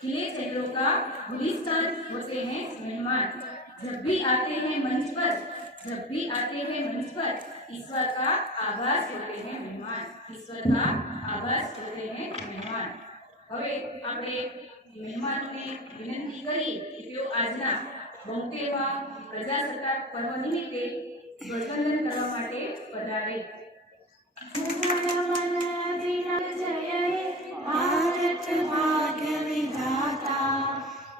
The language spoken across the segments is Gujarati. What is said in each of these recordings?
खिले चेहरों का गुलिस्तान होते हैं मेहमान। जब भी आते हैं मंच पर, जब भी आते हैं मंच पर, ईश्वर का आभास होते हैं मेहमान। ईश्वर का आभास होते हैं मेहमान। હવે આપણે મહેમાનોને વિનંતી કરી કે તેઓ આજના 72મા પ્રજાસત્તાક પર્વ નિમિત્તે ધ્વજવંદન કરવા માટે પધારે। भारत भाग्य विधाता,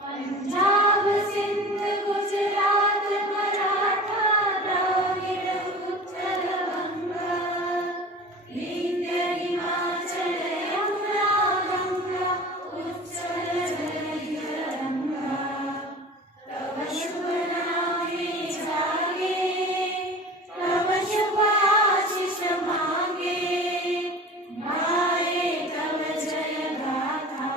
पंजाब सिंध गुजरात मराठा द्राविड़ उत्कल बंगा, विंध्य हिमाचल यमुना गंगा, उच्चल जलधि तरंगा। तव शुभ नामे जागे, तव शुभ आशीष मांगे, गाए तव जय गाथा।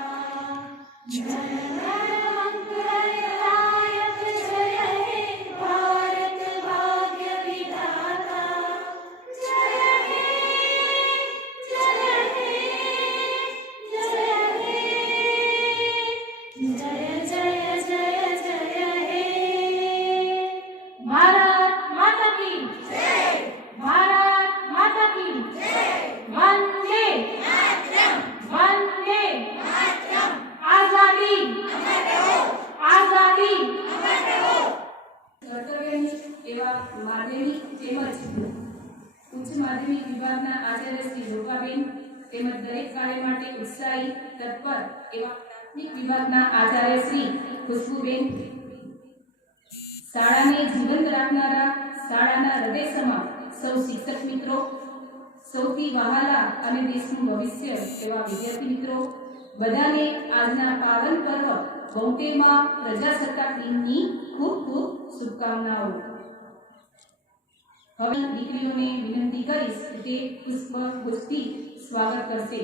जन गण मंगलदायक जय हे भारत भाग्य विधाता। जय हे जय हे जय हे, जय जय जय जय हे। भारत माता की जय, भारत माता की जय। वंदे वंदे आजादी आजादी। કર્તવ્યની એવા માધ્યમિક તેમજ ઉચ્ચ માધ્યમિક વિભાગના આચાર્ય શ્રી લોકાબેન તેમજ દરેક કાર્ય માટે ઉત્સાહી તત્પર એવા પ્રાથમિક વિભાગના આચાર્ય શ્રી ખુશ્બુબેન, શાળાને જીવંત રાખનારા શાળાના હૃદય સમા સૌ શિક્ષક મિત્રો, સૌથી વહાલા અને દેશનું ભવિષ્ય એવા વિદ્યાર્થી મિત્રો, બધાને આજના પાવન પર્વ 72મા પ્રજાસત્તાક દિનની ખૂબ ખૂબ શુભકામનાઓ। હવે દીકરીઓને વિનંતી કરીશ કે તે પુષ્પગુચ્છથી સ્વાગત કરશે।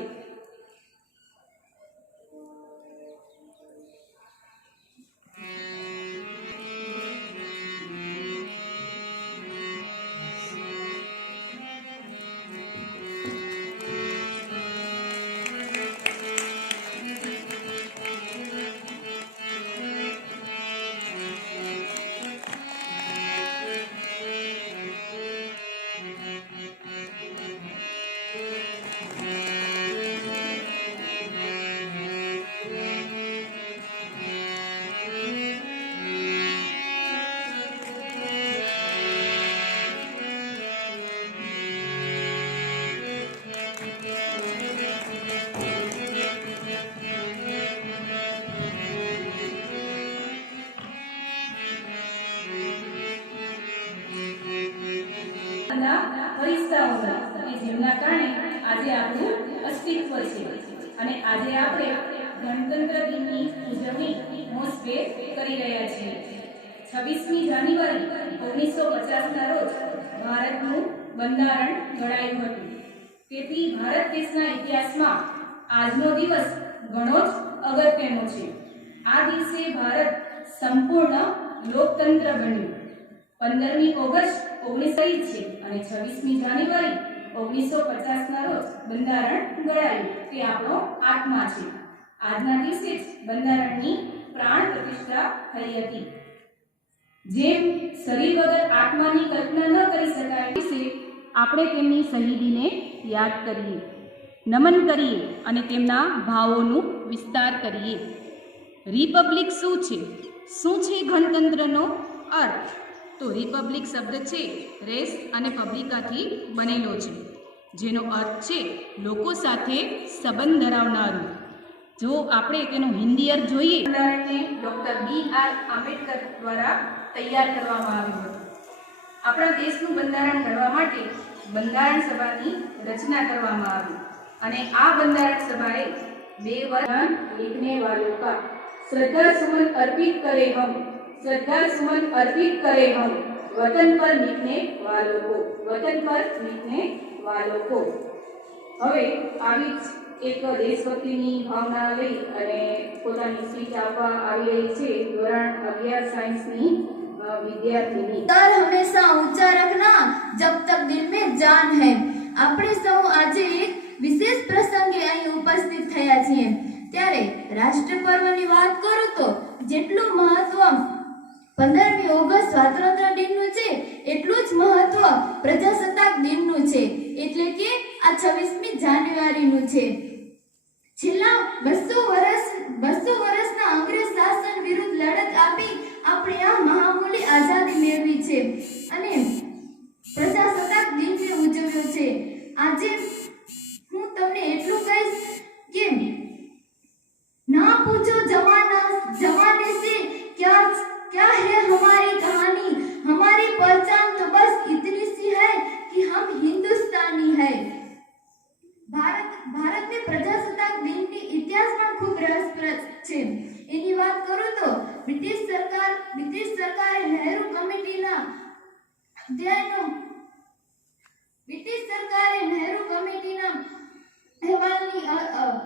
ફરિશ્તાઓના કે જેમના કારણે આજે આપણું અસ્તિત્વ છે અને આજે આપણે ગણતંત્ર દિનની ઉજવણી મોજભેર કરી રહ્યા છીએ। 26મી જાન્યુઆરી 1950ના રોજ ભારતનું બંધારણ ઘડાયું હતું। તેથી ભારત દેશના ઇતિહાસમાં આજનો દિવસ ઘણો જ અગત્યનો છે। આ દિવસે ભારત સંપૂર્ણ લોકતંત્ર બન્યું। 15મી ઓગસ્ટ 19 છે અને 26મી જાન્યુઆરી 1950ના રોજ બંધારણ ઘડાયું। તે આપણો આત્મા છે। આજના દિવસે જ બંધારણની પ્રાણ પ્રતિષ્ઠા થઈ હતી। જેમ શરીર વગર આત્માની કલ્પના ન કરી શકાય, વિશે આપણે તેમની શહીદીને યાદ કરીએ, નમન કરીએ અને તેમના ભાવોનું વિસ્તાર કરીએ। રિપબ્લિક શું છે? શું છે ગણતંત્રનો અર્થ? તો રિપબ્લિક શબ્દ છે રેસ અને પબ્લિકાથી બનેલો છે, જેનો અર્થ છે લોકો સાથે સંબંધ ધરાવનારું। જો આપણે તેનો હિન્દી અર્થ જોઈએ, બંધારણને ડૉક્ટર B.R. આંબેડકર દ્વારા તૈયાર કરવામાં આવ્યું હતું। આપણા દેશનું બંધારણ ઘડવા માટે બંધારણ સભાની રચના કરવામાં આવી અને આ બંધારણ સભાએ 2 વર્ષ लिखने वालों का श्रद्धा सुमन अर्पित करे हम, श्रद्धा सुमन अर्पित करे हम वतन पर लिखने वालों को, वतन पर लिखने वालों को। હવે આવી જ એક દેશભક્તિની ભાવના લઈ અને પોતાની સ્પીચ આપવા આવી રહી છે ધોરણ 11 સાયન્સની વિદ્યાર્થીની। सर हमेशा ऊंचा रखना जब तक दिल में जान है। આપણે સૌ આજે એક વિશેષ પ્રસંગે અહીં ઉપસ્થિત થયા છીએ, ત્યારે રાષ્ટ્ર પર્વની વાત કરું તો જેટલું મહત્વ 15મી ઓગસ્ટ સ્વાતંત્ર્ય દિનનું છે એટલું જ મહત્વ પ્રજાસત્તાક દિનનું છે, એટલે કે આ 26મી જાન્યુઆરીનું છે. છેલ્લા 200 વર્ષના અંગ્રેજ શાસન વિરુદ્ધ લડત આપી આપણે આ મહામૂલી આઝાદી મેળવી છે અને પ્રજાસત્તાક દિનને ઉજવ્યો છે. આજે હું તમને એટલું કહીશ કે ना पूछो जमाने से क्या है हमारी कहानी, हमारी पहचान तो बस इतनी सी है कि हम हिंदुस्तानी है. ભારત में प्रजासत्ताक दिन की इतिहास પણ ખૂબ રસપ્રદ છે. એની વાત કરું તો બ્રિટિશ સરકારે નહેરુ કમિટીના અહેવાલની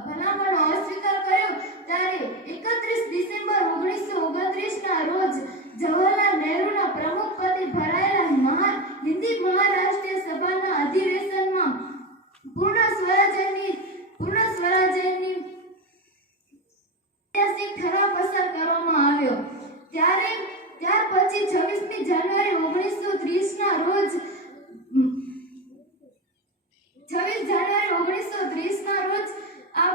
ભલામણનો અસ્વીકાર કર્યો ત્યારે 31 ડિસેમ્બર 1929 ના રોજ જવાહરલાલ નહેરુના પ્રમુખ પદે ભરાયેલા હિન્દી મહારાષ્ટ્રીય સભાના અધિવેશનમાં પૂર્ણ સ્વરાજ્યની ઐતિહાસિક ઠરાવ પસાર કરવામાં આવ્યો. ત્યાર પછી 26મી જાન્યુઆરી 1930 ના રોજ 26 જાન્યુઆરી 1930 ના રોજ આ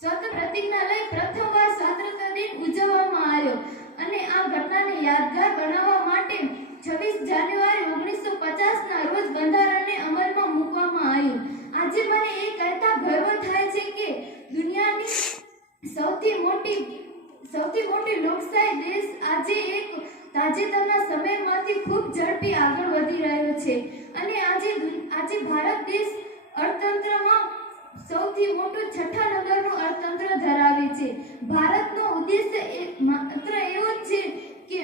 સ્વતંત્ર પ્રતિજ્ઞા લઈ પ્રથમવાર સ્વાતંત્ર્ય દિન ઉજવવામાં આવ્યો અને આ ઘટનાને યાદગાર બનાવવા માટે 26 જાન્યુઆરી 1950 ના રોજ બંધારણને અમલમાં મૂકવામાં આવ્યું. આજે મને એ કહેતા ગર્વ થાય છે કે દુનિયાની સૌથી મોટી લોકશાહી દેશ આજે એક તાજેતરના સમયમાંથી ખૂબ ઝડપી આગળ વધી રહ્યો છે અને આજે ભારત દેશ અર્થતંત્રમાં સૌથી મોટું 6થા નંબરનું અર્થતંત્ર ધરાવે છે. ભારતનો ઉદ્દેશ્ય માત્ર એવો જ છે કે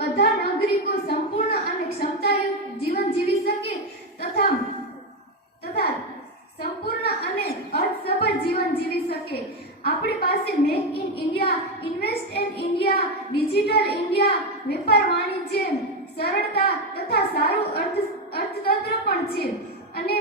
બધા નાગરિકો સંપૂર્ણ અને ક્ષમતાયુક્ત જીવન જીવી શકે તથા સંપૂર્ણ અને અર્થસભર જીવન જીવી શકે. આપણી પાસે make in India, invest in India, digital India, વેપાર વાણિજ્ય, સરળતા તથા સારું અર્થતંત્ર પણ છે અને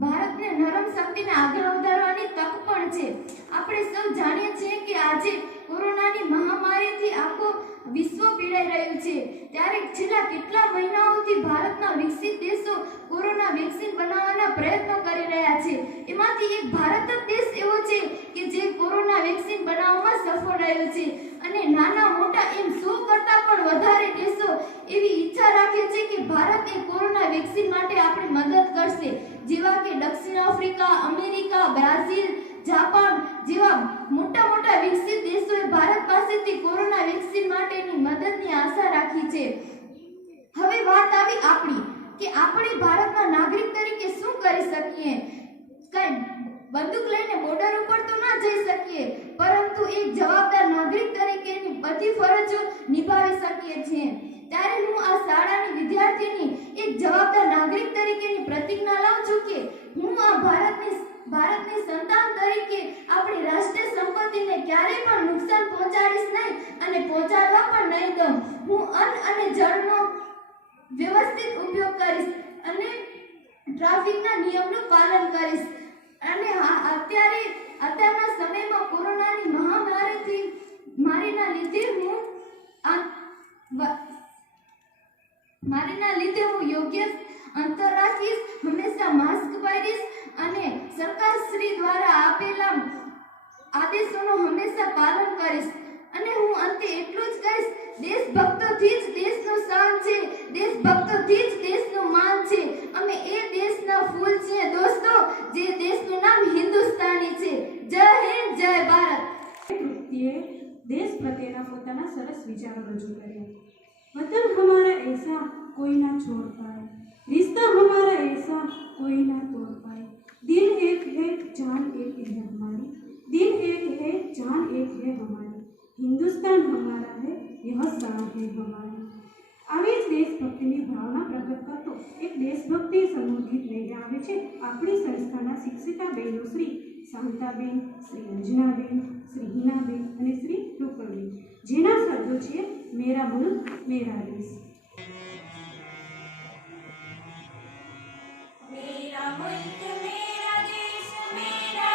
ભારતને નરમ શક્તિને આગળ વધારવાની તક પણ છે. આપણે સૌ જાણીએ છીએ કે આજે કોરોનાની મહામારીથી આખું વિશ્વ પીડાઈ રહ્યું છે, ત્યારે છેલ્લા કેટલા મહિનાઓથી ભારતના વિકસિત દેશો કોરોના વેક્સિન બનાવવાના પ્રયત્નો કરી રહ્યા છે. એમાંથી એક ભારત જ દેશ એવો છે કે જે કોરોના વેક્સિન બનાવવામાં સફળ રહ્યો છે અને નાના મોટા એમ 100 કરતા પણ વધારે દેશો એવી ઈચ્છા રાખે છે કે ભારત એ કોરોના વેક્સિન માટે આપણી મદદ કરશે, જેવા કે દક્ષિણ આફ્રિકા, અમેરિકા, બ્રાઝિલ, જાપાન જેવા મોટા વિકસિત દેશોએ ભારત પાસેથી કોરોના વેક્સિન માટેની મદદની આશા રાખી છે. હવે વાત આવી આપણી કે આપણે ભારતના નાગરિક તરીકે શું કરી શકીએ. કઈ બંદૂક લઈને બોર્ડર ઉપર તો ના જઈ શકીએ, પરંતુ એક જવાબદાર નાગરિક તરીકેની બધી ફરજો નિભાવી શકીએ છીએ. ત્યારે હું આ શાળાની વિદ્યાર્થીની એક જવાબદાર નાગરિક તરીકેની પ્રતિજ્ઞા લઉં છું કે હું આ ભારતની સંતાન તરીકે આપણી રાષ્ટ્રીય સંપત્તિને ક્યારેય પણ નુકસાન પહોંચાડીશ નહીં અને પહોંચાડવા પણ નહીં દઉં. હું અન્ન અને જળનો વ્યવસ્થિત ઉપયોગ કરીશ અને ટ્રાફિકના નિયમનું પાલન કરીશ અને અત્યારના સમયમાં કોરોનાની મહામારીના લીધે હું યોગ્ય અંતર રાખીશ, હંમેશા માસ્ક પહેરીશ અને સરકારશ્રી દ્વારા આપેલા આદેશોનું હંમેશા પાલન કરીશ. અને હું અંતે એટલું જ કહીશ, દેશભક્તોથી જ દેશનું શાન છે, દેશભક્તોથી જ દેશનું માન છે. અમે એ દેશના ફૂલ છીએ દોસ્તો, જે દેશનું નામ હિન્દુસ્તાની છે. જય હિન્દ, જય ભારત. કૃત્યે દેશ પ્રત્યેના પોતાના સરસ વિચારો રજૂ કર્યા. वतन हमारा ऐसा कोई ना छोड़ पाए, रिश्ता हमारा ऐसा कोई ना तोड़ पाए. दिल एक है जान एक है हमारी, दिल एक है जान एक है हमारी. हिंदुस्तान हमारा है यह शान है हमारी. આવી જ દેશભક્તિની ભાવના પ્રગટ કરતો એક દેશભક્તિ સમૂહ ગીત લઈને આવે છે આપણી સંસ્થાના શિક્ષિકા બહેનો શ્રી શાંતાબેન, શ્રી અંજનાબેન, શ્રી હિનાબેન અને શ્રી રૂપલબેન, જેના શબ્દો છે મેરા મુલ્ક મેરા દેશ. मेरा मुल्क मेरा देश मेरा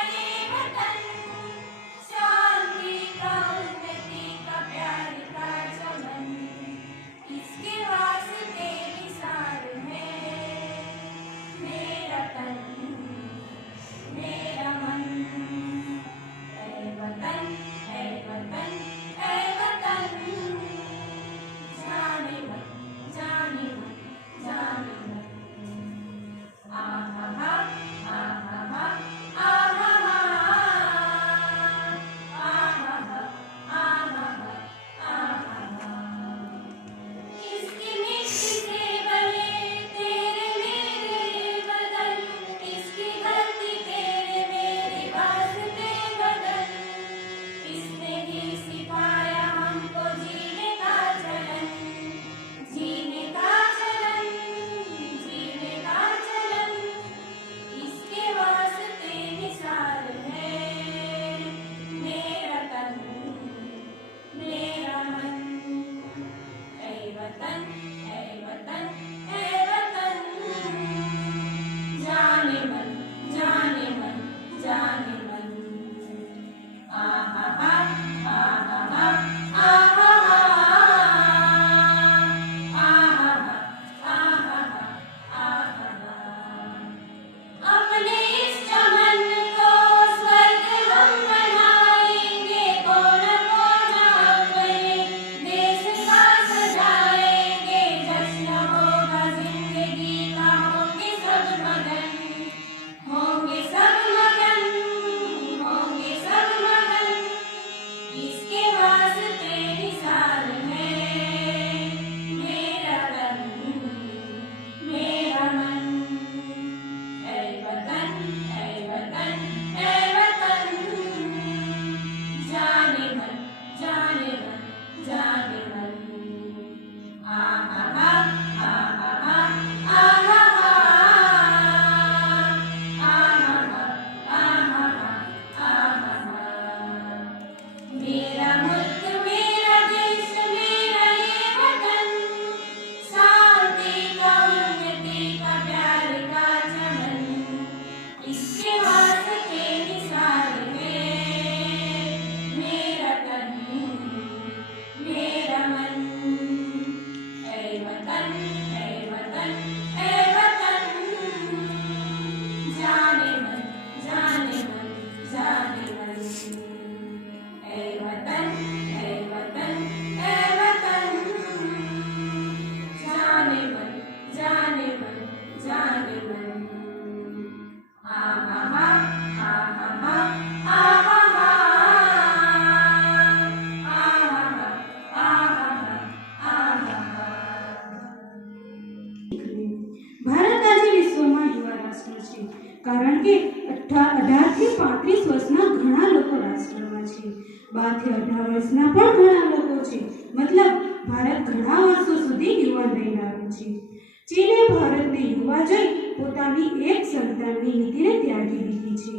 કારણ કે 18 થી 35 વર્ષના ઘણા લોકો રાષ્ટ્રમાં છે, 12 થી 18 વર્ષના પણ ઘણા લોકો છે. મતલબ ભારત ઘણા વર્ષો સુધી યુવાન રહી રહ્યું છે. ચીને ભારતને યુવા જોઈ પોતાની એક સંતાનની નીતિને ત્યાગી દીધી છે.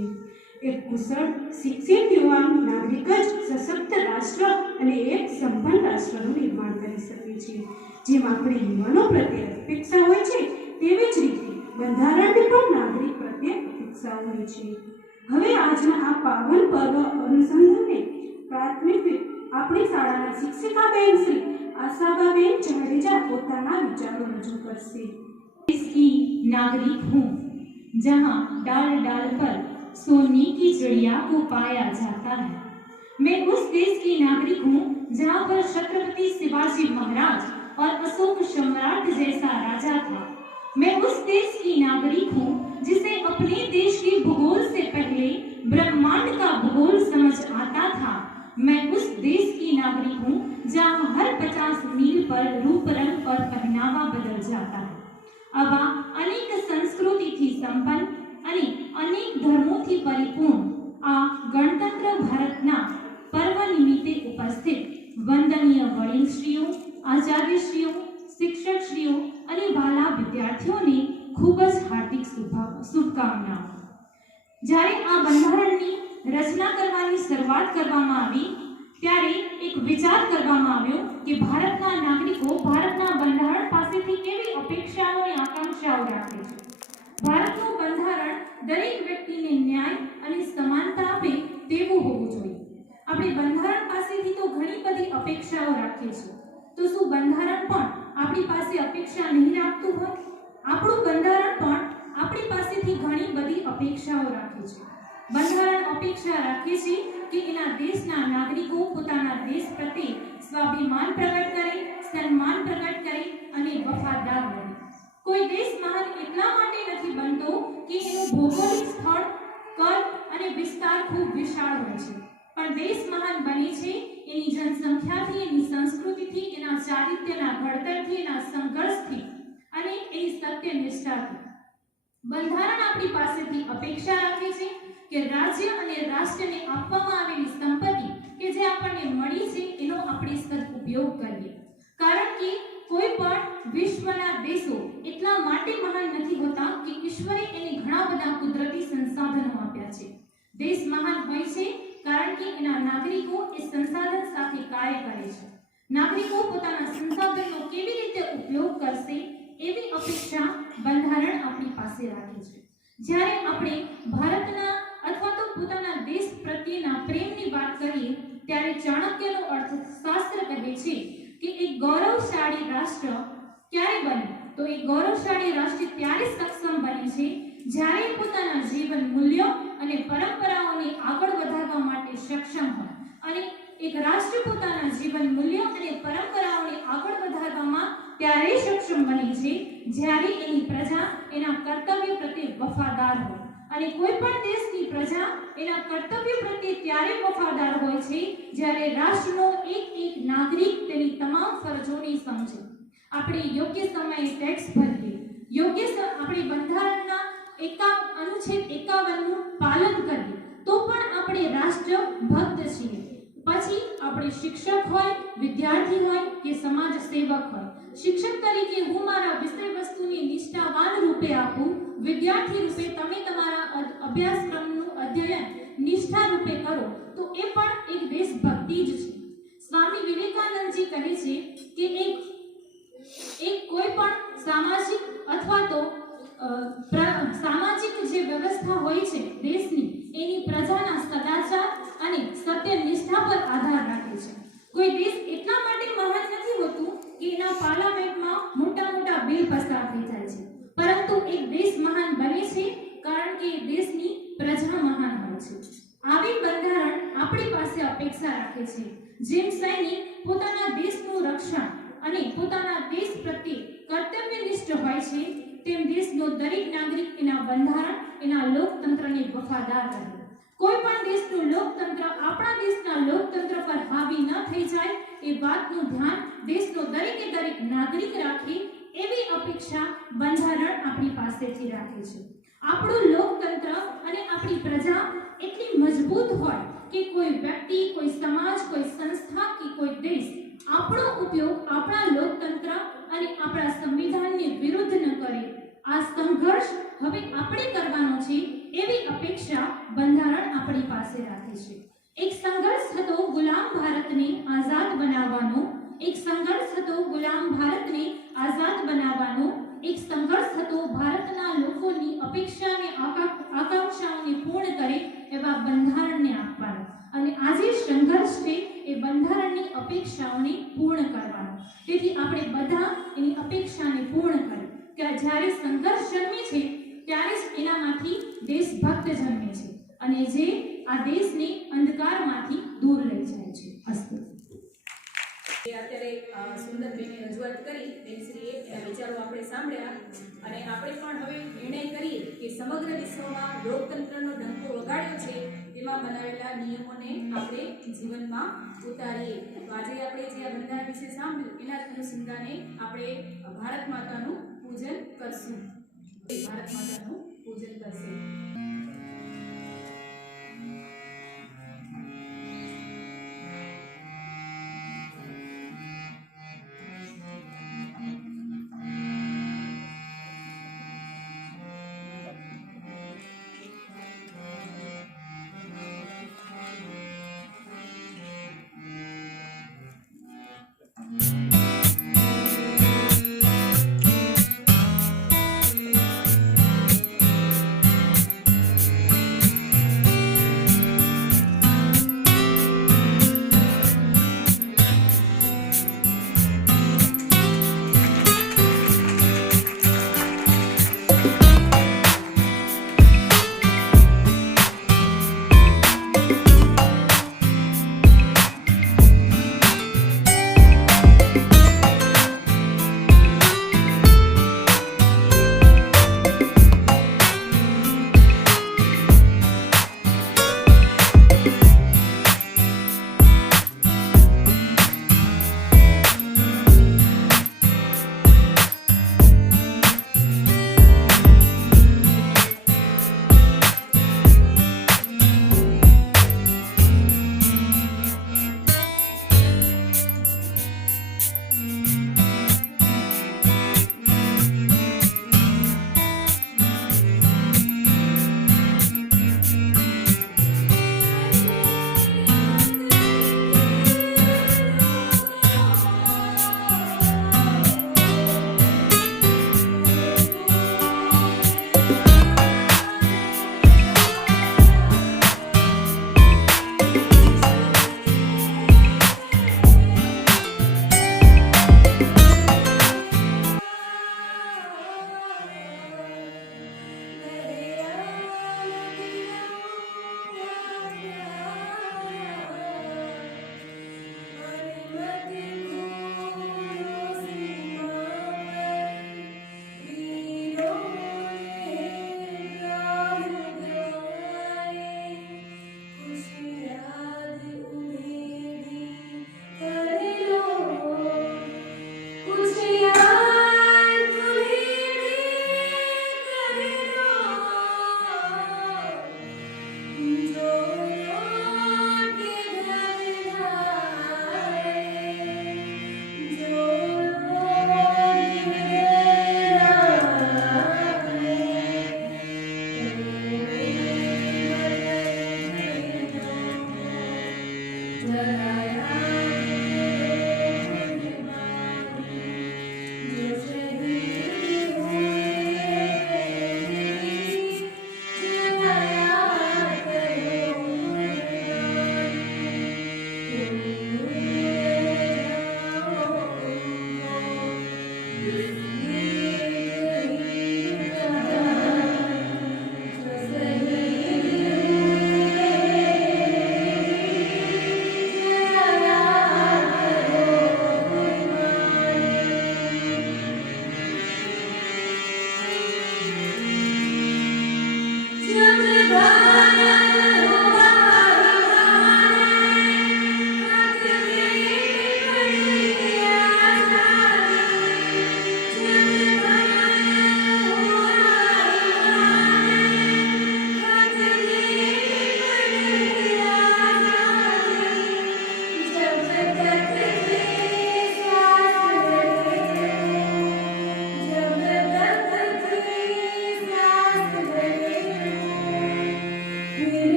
એક કુશળ શિક્ષિત યુવાન નાગરિક જ સશક્ત રાષ્ટ્ર અને એક સંપન્ન રાષ્ટ્રનું નિર્માણ કરી શકે છે. જેમ આપણે યુવાનો પ્રત્યે અપેક્ષા હોય છે તેવી જ રીતે બંધારણની પણ નાગરિક પ્રત્યે અપેક્ષા હોય છે. હવે આજના આ પાવન પર્વ અનુસંધાને પ્રાથમિક આપણી શાળાના શિક્ષિકા બેન શ્રી आशाबाबेन जडेजा પોતાના વિચારો રજૂ કરશે. देश की नागरिक हूँ, जहाँ डाल डाल पर सोने की चिड़िया को पाया जाता है. मैं उस देश की नागरिक हूँ जहाँ पर छत्रपति शिवाजी महाराज और अशोक सम्राट जैसा राजा था. मैं उस देश की नागरिक हूँ जिसे अपने देश के भूगोल से पहले ब्रह्मांड का भूगोल समझ आता था. मैं उस देश की नागरिक हूँ जहाँ हर 50 मील पर रूप रंग और पहनावा बदल जाता है. आवा अनेक संस्कृतिથી સંપન્ન અને અનેક ધર્મોથી પરિપૂર્ણ આ ગણતંત્ર ભારતના પર્વ નિમિત્તે ઉપસ્થિત વંદનીય વડીલશ્રીઓ, આચાર્યશ્રીઓ, શિક્ષકશ્રીઓ અને વાલા વિદ્યાર્થીઓને ખૂબ જ હાર્દિક શુભકામનાઓ. જ્યારે આ બંધારણની રચના કરવાની શરૂઆત કરવામાં આવી ત્યારે એક વિચાર કરવામાં આવ્યો કે ભારતના નાગરિકો ભારતના બંધારણ પાસેથી કેવી અપેક્ષાઓ અને આકાંક્ષાઓ રાખે છે. ભારતનું બંધારણ દરેક વ્યક્તિને ન્યાય અને સમાનતા આપે તેવું હોવું જોઈએ. આપણે બંધારણ પાસેથી તો ઘણી બધી અપેક્ષાઓ રાખીએ છીએ, તો શું બંધારણ પણ આપણી પાસે અપેક્ષા નહીં રાખતું હોય? આપણું બંધારણ પણ આપણી પાસેથી ઘણી બધી અપેક્ષાઓ રાખે છે. બંધારણ અપેક્ષા રાખે છે કે એના દેશના નાગરિકો પોતાના દેશ પ્રત્યે સ્વાભિમાન પ્રગટ કરે, સન્માન પ્રગટ કરે અને વફાદાર રહે. કોઈ દેશ મહાન એટલા માટે નથી બનતો કે એનું ભૌગોલિક સ્થળ, કદ અને વિસ્તાર ખૂબ વિશાળ હોય છે, પણ દેશ મહાન બને છે એની જનસંખ્યાથી, એની સંસ્કૃતિથી, એના ચારિત્ર્યના ઘડતરથી, એના સંઘર્ષથી અને એની સત્યનિષ્ઠાથી. બંધારણ આપણી પાસેથી અપેક્ષા રાખે છે કે રાજ્ય અને રાષ્ટ્રને આપવામાં આવેલી સંપત્તિ કે જે આપણને મળી છે એનો આપણે સદુપયોગ કરીએ. કારણ કે કોઈ પણ વિશ્વના દેશો એટલા માટે મહાન નથી હોતા કે ઈશ્વરે એને ઘણા બધા કુદરતી સંસાધનો આપ્યા છે. દેશ મહાન હોય છે કારણ કે એના નાગરિકો એ સંસાધન સાથે કાર્ય કરે છે. નાગરિકો પોતાના સંસાધનનો કેવી રીતે ઉપયોગ કરશે એવી અપેક્ષા બંધારણ આપણી પાસે રાખે છે. જ્યારે આપણે ભારતના અથવા તો પોતાના દેશ પ્રત્યેના પ્રેમની વાત કરીએ ત્યારે ચાણક્યનો અર્થશાસ્ત્ર કહે છે કે એક ગૌરવશાળી રાષ્ટ્ર ક્યારે બને? તો એક ગૌરવશાળી રાષ્ટ્ર ત્યારે સક્ષમ બને છે જ્યારે પોતાના જીવન મૂલ્યો અને પરંપરાઓને આગળ વધારવા માટે સક્ષમ હોય. અને એક રાષ્ટ્ર પોતાના જીવન મૂલ્યો અને પરંપરાઓને આગળ વધારવામાં ત્યારે સક્ષમ બને છે જ્યારે એની પ્રજા એના કર્તવ્ય પ્રત્યે વફાદાર હોય. અને કોઈ પણ દેશની પ્રજા એના કર્તવ્ય પ્રત્યે ત્યારે વફાદાર હોય છે જ્યારે રાષ્ટ્રનો એક એક નાગરિક તેની તમામ ફરજોને સમજે. આપણે યોગ્ય સમયે ટેક્સ ભરીએ, આપણે બંધારણના અનુચ્છેદ 51 નું પાલન કરીએ તો પણ આપણે રાષ્ટ્ર ભક્ત છીએ. પછી આપણે શિક્ષક હોય, વિદ્યાર્થી હોય કે સમાજ સેવક હોય. શિક્ષક તરીકે હું મારા વિષય વસ્તુની નિષ્ઠાવાન રૂપે આપું, વિદ્યાર્થી રૂપે તમે તમારા અભ્યાસક્રમનું અધ્યયન નિષ્ઠા રૂપે કરો તો એ પણ એક દેશભક્તિ જ છે. સ્વામી વિવેકાનંદજી કહે છે કે એક કોઈ પણ સામાજિક અથવા તો સામાજિક જે વ્યવસ્થા હોય છે દેશની એની પ્રજાના સદાચાર અને સત્યનિષ્ઠા પર આધાર રાખે છે. કોઈ દેશ એટલા માટે મહાન નથી હોતું કે એના પાર્લામેન્ટમાં મોટા મોટા બિલ પસાર થઈ જાય છે, પરંતુ એક દેશ મહાન બને છે કારણ કે દેશની પ્રજા મહાન હોય છે. આવી બંધારણ આપણી પાસે અપેક્ષા રાખે છે. જેમ સૈનિક પોતાના દેશનું રક્ષણ અને પોતાના દેશ પ્રત્યે કર્તવ્યનિષ્ઠ હોય છે તેમ દેશનો દરેક નાગરિક એના બંધારણ, એના લોકતંત્રને વફાદાર રહે. કોઈ પણ દેશનું લોકતંત્ર આપણા દેશના લોકતંત્ર પર હાવી ન થઈ જાય એ વાતનું ધ્યાન દેશનો દરેકે દરેક નાગરિક રાખે એવી અપેક્ષા બંધારણ આપણી પાસેથી રાખે છે. આપણું લોકતંત્ર આખી પ્રજા એટલી મજબૂત હોય કે કોઈ વ્યક્તિ, કોઈ સમાજ, કોઈ સંસ્થા કે કોઈ દેશ આપણો ઉપયોગ આપણા લોકતંત્ર અને આપણા સંવિધાનની વિરુદ્ધ ન કરે. આ સંઘર્ષ હવે આપણે કરવાનો છે એવી અપેક્ષા બંધારણ આપણી પાસે રાખે છે. એક સંઘર્ષ હતો ગુલામ ભારતને આઝાદ બનાવવાનો, એક સંઘર્ષ હતો ગુલામ ભારતને આઝાદ બનાવવાનો, એક સંઘર્ષ હતો ભારતના લોકોની અપેક્ષા અને આકાંક્ષાઓને પૂર્ણ કરે એવા બંધારણને આપવાનો. અને આજે સંઘર્ષ છે એ બંધારણની અપેક્ષાઓને પૂર્ણ કરવાનો. તેથી આપણે બધા એની અપેક્ષાને પૂર્ણ કરીએ કે જ્યારે સંઘર્ષ જન્મે છે ત્યારે જ એનામાંથી દેશભક્ત જન્મે છે અને જે આ દેશને અંધકારમાંથી દૂર લઈ જાય છે. અસ્તુ. અત્યારે સુંદર બેને રજૂઆત કરી બેનશ્રીએ એના વિચારો આપણે સાંભળ્યા અને આપણે પણ હવે નિર્ણય કરીએ કે સમગ્ર વિશ્વમાં લોકતંત્રનો ડંકો વગાડ્યો છે તેમાં બનાવેલા નિયમોને આપણે જીવનમાં ઉતારીએ. તો આજે આપણે જે આ બંધારણ વિશે સાંભળ્યું એના અનુસંધાને આપણે ભારત માતાનું પૂજન કરશું. ભારત માતાનું પૂજન કરશે.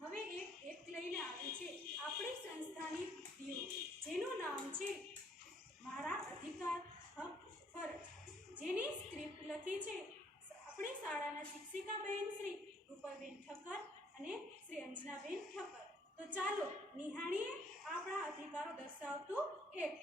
હવે એક લઈને આવી છે આપણી સંસ્થાની દીવ, જેનું નામ છે મારા અધિકાર હક ફરજ, જેની સ્ક્રિપ્ટ લખી છે આપણી શાળાના શિક્ષિકા બહેન શ્રી રૂપાબેન ઠક્કર અને શ્રી અંજનાબેન ઠક્કર. તો ચાલો નિહાળીએ આપણા અધિકારો દર્શાવતું એક.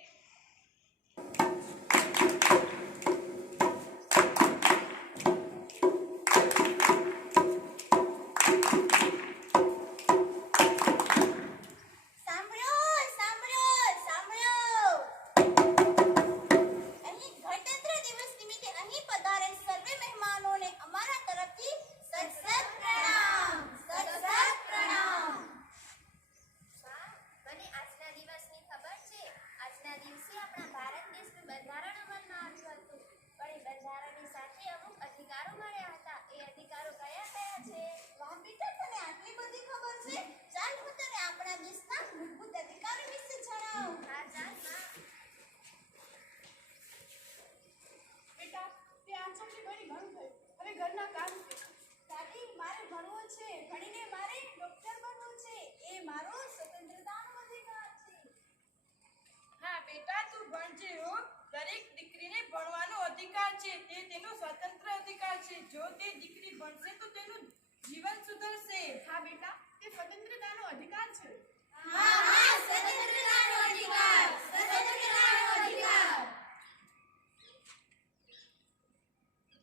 જો તે દીકરી ભણશે તો તેનું જીવન સુધરશે. હા બેટા, તે સ્વતંત્રતાનો અધિકાર છે. હા હા, સ્વતંત્રતાનો અધિકાર, સ્વતંત્રતાનો અધિકાર.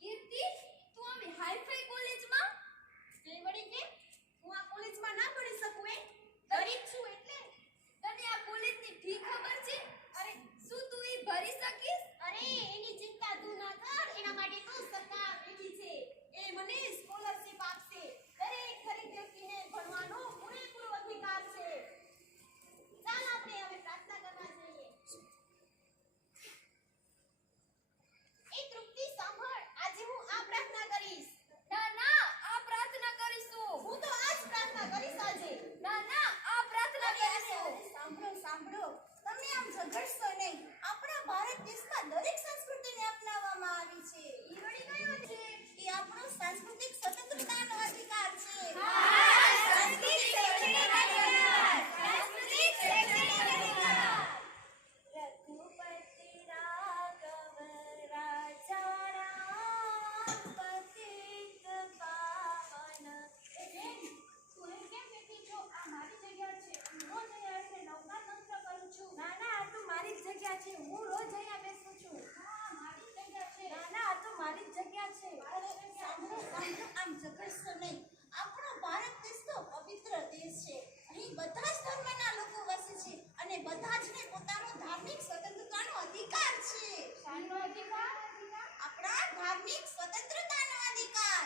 કીર્તિ, તું અમે હાઈફાઈ કોલેજમાં તે વળી કે હું આ કોલેજમાં ના ભણી શકું એ ગરીબ છું એટલે તને આ કોલેજની ફી ખબર છે? અરે શું તું ઈ ભરી શકીશ? અરે એની ચિંતા તું ના કર, એના માટે તો સરકાર બેઠી છે. એ મને સ્કોલરશિપ આપશે. દરેક ગરીબ વ્યક્તિને ભણવાનો પૂરેપૂરો અધિકાર છે. ચાલ આપણે હવે પ્રાર્થના કરવા જઈએ. પતિત પાવન. બેન, તું એમ કેમ કહેતી છો? આ મારી જગ્યા છે. હું રોજ અહીંયા આવીને નૌકા તંત્ર કરું છું. ના ના, આ તો મારી જ જગ્યા છે. હું રોજ અહીંયા બેસું છું. હા, મારી જ જગ્યા છે. ના ના, આ તો મારી જ જગ્યા છે. સાંભળો, આમ ઝઘડશો નહીં. આપણો ભારત દેશ તો પવિત્ર દેશ છે. અહીં બધા જ ધર્મના લોકો વસે છે અને બધા જને પોતાનો ધાર્મિક સ્વતંત્રતાનો અધિકાર છે. શાનો અધિકાર? આપણા ધાર્મિક સ્વતંત્રતાનો અધિકાર.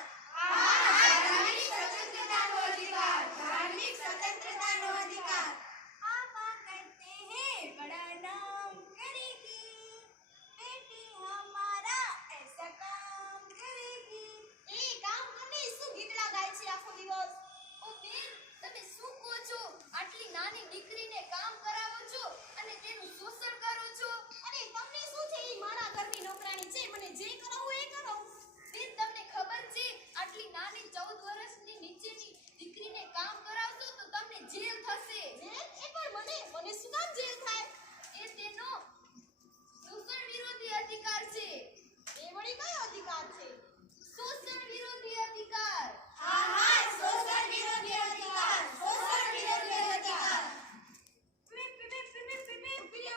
ધાર્મિક સ્વતંत्रताનો અધિકાર. ધાર્મિક સ્વતંत्रताનો અધિકાર. आपा करते हैं बड़ा नाम करेगी बेटी हमारा ऐसा काम करेगी. એ કામ કરીને શું ગીતડા ગાય છે આખો દિવસ? ઓ બેન, તમે શું કહો છો? આટલી નાની દીકરીને કામ કરાવો છો અને તેનું શોષણ કરો છો. અરે તમને શું છે? ઈ મારા ઘરની નોકરાણી છે. મને જે કરાવવું એ કરાવું. બેન, તમને ખબર છે આટલી નાની 14 વર્ષની નીચેની દીકરીને કામ કરાવશો તો તમને જેલ થશે. જેલ? એ પણ મને શું કામ જેલ થાય? એ તેનો શોષણ વિરોધી અધિકાર છે. એ વળી કયો અધિકાર છે? શોષણ વિરોધી અધિકાર. હા, શોષણ વિરોધી અધિકાર. શોષણ વિરોધી અધિકાર.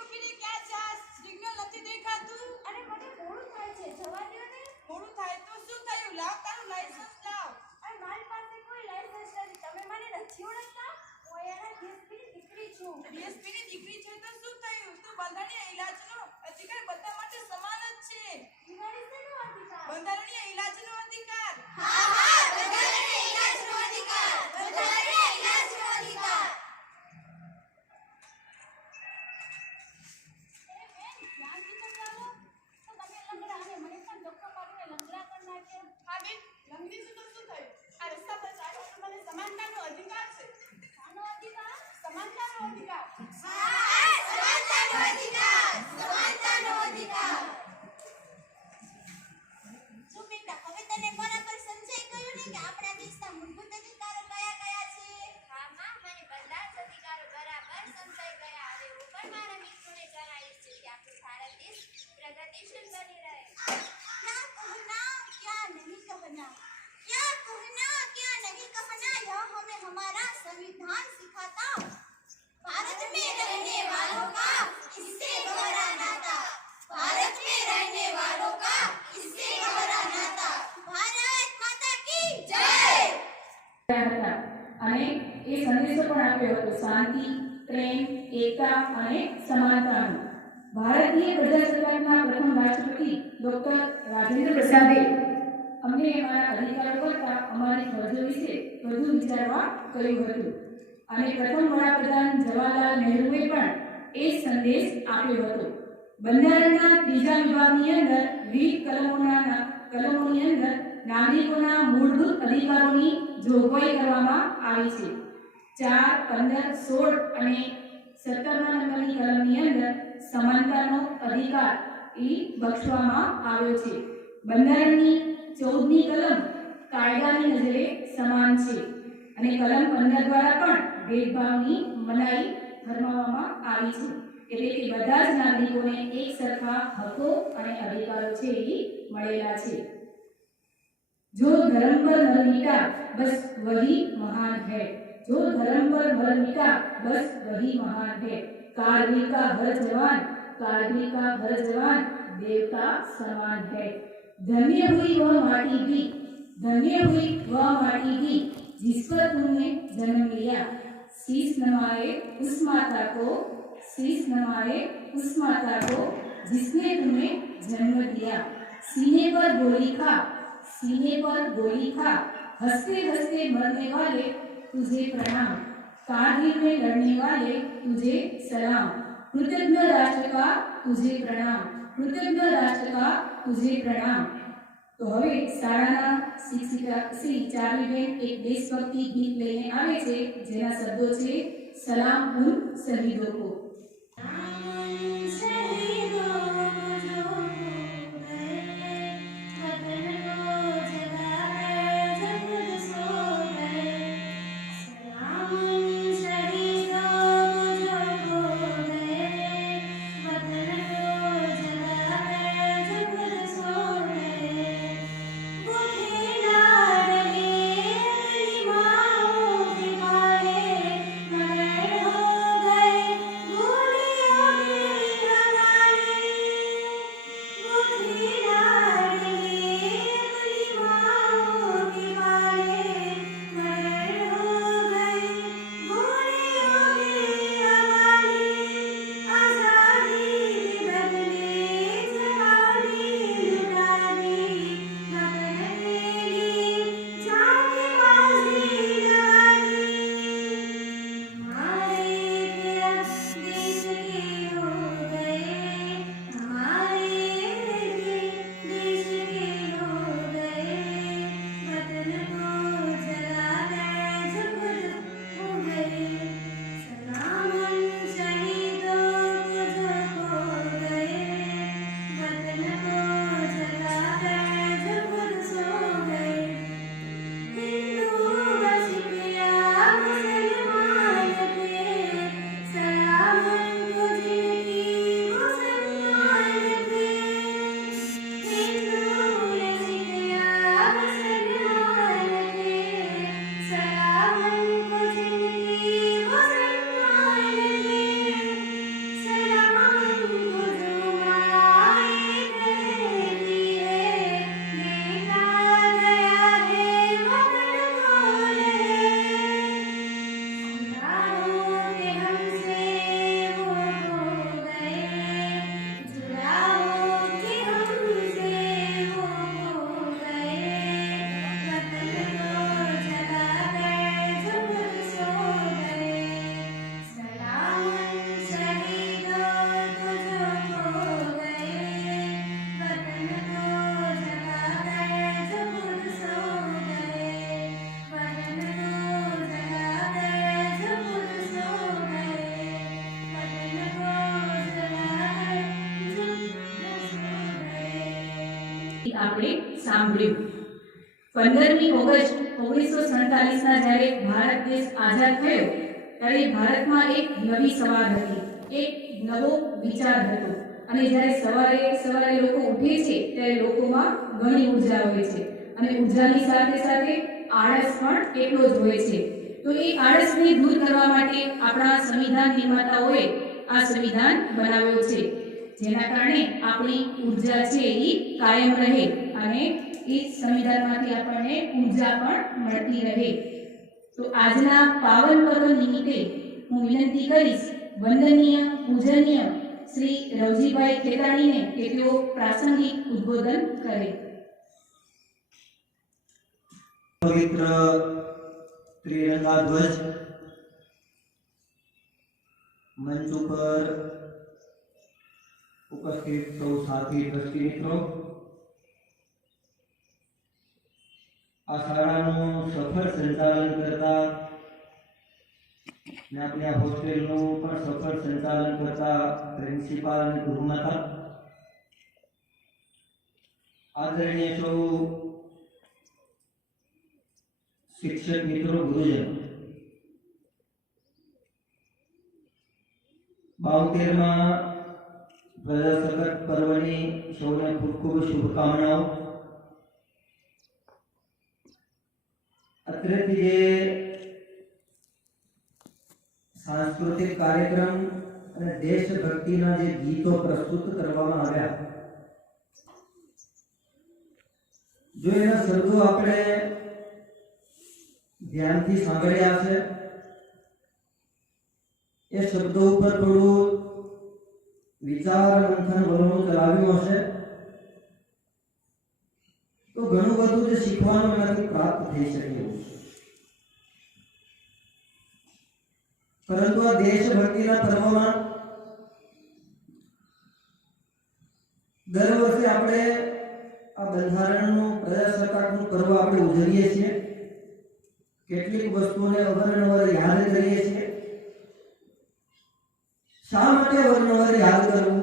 ઉભી ક્યાં જાસ? સિગ્નલ નથી દેખાતું. અરે મને મોડું થાય છે, જવા દો ને. મોડું થાય તો શું થયું? લાવ તારું લાયસન્સ લાવ. અરે મારી પાસે કોઈ લાયસન્સ નથી. તમે મને નથી ઓળખતા? હું અહીંયાના ડીએસપીની દીકરી છું. ડીએસપી ની દીકરી છે તો શું થયું? તું બંધારણીય ઇલાજનો અધિકાર બધા માટે સમાન જ છે. દિવાળી શેનો અધિકાર? બંધારણીય ઇલાજનો અધિકાર. હા, બધાને ઇલાજનો અધિકાર. બધાને ઇલાજનો અધિકાર. એ બેન, ધ્યાનથી તો ચાલો. તો તમે લંગડા અને મને પણ ધક્કો મારીને લંગડા કરી નાખ્યા. હા બેન, લંગડી છું તો શું થયું? આ રસ્તા પર ચાલો તો મને સમાનતાનો અધિકાર છે. શાનો અધિકાર? સમાનતાનો અધિકાર. હા, સમાનતાનો અધિકાર. સમાનતાનો અધિકાર. શું બેટા, હવે તને બરાબર સમજાઈ ગયું ને કે આપણા દેશના મૂળભૂત અધિકારો કયા કયા છે? હા માં, મને બધા જ અધિકારો બરાબર સમજાઈ ગયા. હવે હું પણ મારા મિત્રોને જણાવીશ કે આપણો ભારત દેશ પ્રગતિશીલ બની રહે. क्या कहना क्या नहीं कहना, क्या कहना क्या नहीं कहना, यह हमें हमारा संविधान सिखाता. भारत में रहने वालों का इससे गहरा नाता. भारत में रहने वालों का इससे गहरा नाता. भारत माता की जय. હતા અને એ સંદેશો પણ આપ્યો હતો શાંતિ, પ્રેમ, એકતા અને સમાનતાનો. ભારતીય પ્રજાસત્તાકના પ્રથમ રાષ્ટ્રપતિ ડોક્ટર રાજેન્દ્ર પ્રસાદે અમને અમારા અધિકારો કરતા અમારી ફરજો વિશે વધુ વિચારવા કહ્યું હતું અને પ્રથમ વડાપ્રધાન જવાહરલાલ નહેરુએ પણ એ જ સંદેશ આપ્યો હતો. બંધારણના ત્રીજા વિભાગની અંદર વિવિધ કલમોની અંદર નાગરિકોના મૂળભૂત અધિકારોની જોગવાઈ કરવામાં આવી છે. 4, 15, 16 અને 17 નંબરની કલમની અંદર સમાનતાનો અધિકાર બક્ષવામાં આવ્યો છે. બંધારણની 14મી કલમ કાયદાની નજરે સમાન છે અને કલમ 15 દ્વારા પણ ભેદભાવની મનાઈ ફરમાવવામાં આવી છે. એટલે કે બધા જ નાગરિકોને એક સરખા હકો અને અધિકારો છે એ મળેલા છે. जो धर्म पर मर मिटा बस वही महान है. जो धर्म पर मर मिटा बस वही महान है. कारगिल का हर जवान देव का समान है. धन्य हुई वह माटी भी जिस पर तुमने जन्म लिया. शीश नवाए उस माता को जिसने तुम्हें जन्म दिया. सीने पर गोली खा हंसते हंसते मरने वाले तुझे प्रणाम. कारगिल में लड़ने वाले तुझे सलाम. कृतज्ञ राष्ट्र का तुझे प्रणाम. તો હવે શાળાના શિક્ષિકા શ્રી ચાવીબેન એક દેશભક્તિ ગીત લઈને આવે છે જેના શબ્દો છે સલામ ઉન શહીદો કો. આપણે સાંભળ્યું. 15મી ઓગસ્ટ 1947ના જ્યારે ભારત દેશ આઝાદ થયો ત્યારે ભારતમાં એક નવી સવાર હતી, એક નવો વિચાર હતો. અને જ્યારે સવારે લોકો ઉઠે છે ત્યારે લોકોમાં ઘણી ઉર્જા હોય છે અને ઉર્જાની સાથે સાથે આળસ પણ એટલો જ હોય છે. તો એ આળસને દૂર કરવા માટે આપણા સંવિધાન નિર્માતાઓએ આ સંવિધાન બનાવ્યો છે, જેના કારણે આપણી ઉર્જા છે એ કાયમ રહે અને એ સંવિધાનમાંથી આપણને ઉર્જા પણ મળતી રહે. તો આજના પાવન પર્વ નિમિત્તે હું વિનંતી કરીશ વંદનીય પૂજનીય શ્રી રવજીભાઈ ખેતાણીને કે તેઓ પ્રાસંગિક ઉદ્બોધન કરે. પવિત્ર ત્રિરંગા ધ્વજ મંચ ઉપર ઉપસ્થિત સૌ સાથી ટ્રસ્ટી મિત્રો, આ શાળાનું સફળ સંચાલન કરતા ને આપણી આ હોસ્ટેલનું પણ સફળ સંચાલન કરતા પ્રિન્સિપાલ અને ગૃહમાતા, આદરણીય સૌ શિક્ષક મિત્રો, ગુરુજનો, 72માં પ્રજાસત્તાક પર્વની સૌને ખૂબ ખૂબ શુભકામનાઓ. અત્રેથી જે સાંસ્કૃતિક કાર્યક્રમ અને દેશભક્તિના જે ગીતો પ્રસ્તુત કરવામાં આવ્યા, જો એના શબ્દો આપણે ધ્યાનથી સાંભળ્યા છે, એ શબ્દો ઉપર થોડું વિચાર મંથન વલણું ચલાવ્યું હશે તો ઘણું બધું જે શીખવાનું એનાથી પ્રાપ્ત થઈ શકે એવું છે. પરંતુ આ દેશભક્તિના પર્વમાં દર વર્ષે આપણે આ બંધારણનું પ્રજાસત્તાકનું પર્વ આપણે ઉજવીએ છીએ. કેટલીક વસ્તુઓને અવારનવાર યાદ કરીએ છીએ. શા માટે અવારનવાર યાદ કરવું?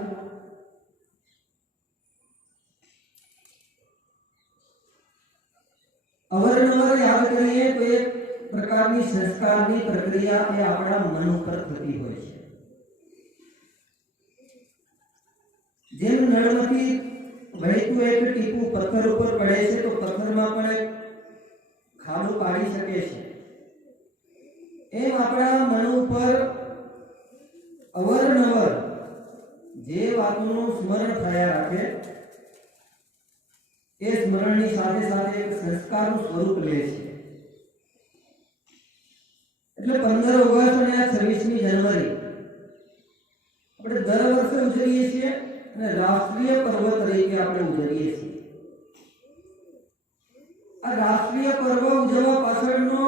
અવારનવાર યાદ કરીએ તો એક પ્રકારની સંસ્કારની પ્રક્રિયા એ આપણા મન ઉપર થતી હોય છે. જેમ નળમાંથી વહેતું એક ટીપું પથ્થર ઉપર પડે છે તો પથ્થરમાં પણ એક ખાડો પાડી શકે છે, એમ આપણા મન ઉપર અવારનવાર જે વાતોનું સ્મરણ થયા રાખે એ સ્મરણની સાથે સાથે એક સંસ્કારનું સ્વરૂપ લે છે. એટલે 15 ઓગસ્ટ અને 26મી જાન્યુઆરી આપણે દર વર્ષે ઉજવીએ છીએ અને રાષ્ટ્રીય પર્વ તરીકે આપણે ઉજવીએ છીએ. આ રાષ્ટ્રીય પર્વ ઉજવવા પાછળનો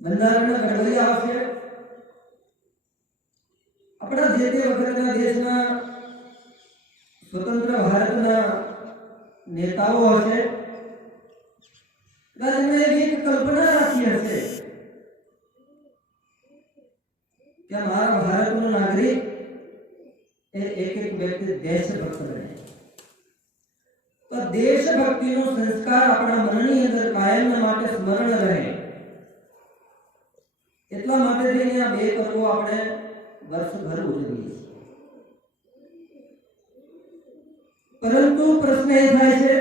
બંધારણના ઘડવૈયા હશે, આપણા જે તે વખતના દેશના સ્વતંત્ર ભારતના નેતાઓ હશે, એમણે એક કલ્પના રાખી હશે કે મારા ભારતનો નાગરિક એ એક એક વ્યક્તિ દેશભક્ત બને. તો દેશભક્તિનો સંસ્કાર આપણા મનની અંદર કાયમ માટે સ્મરણ રહે, એટલા માટે થઈને આ બે પર્વો આપણે વર્ષભર ઉજવીએ છીએ. પરંતુ પ્રશ્ન એ થાય છે